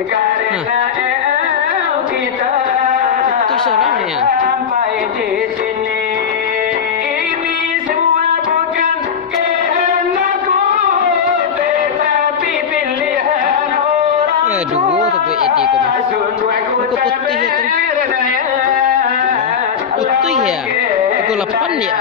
Karena kita Itu suaranya. sampai di sini. Ini semua bukan kehendakku, tetapi pilihan orang Dua tapi Edi kau mah. Sungguh aku Buku tak putih ya kan? berdaya. Putih ya. Buku 8 ya.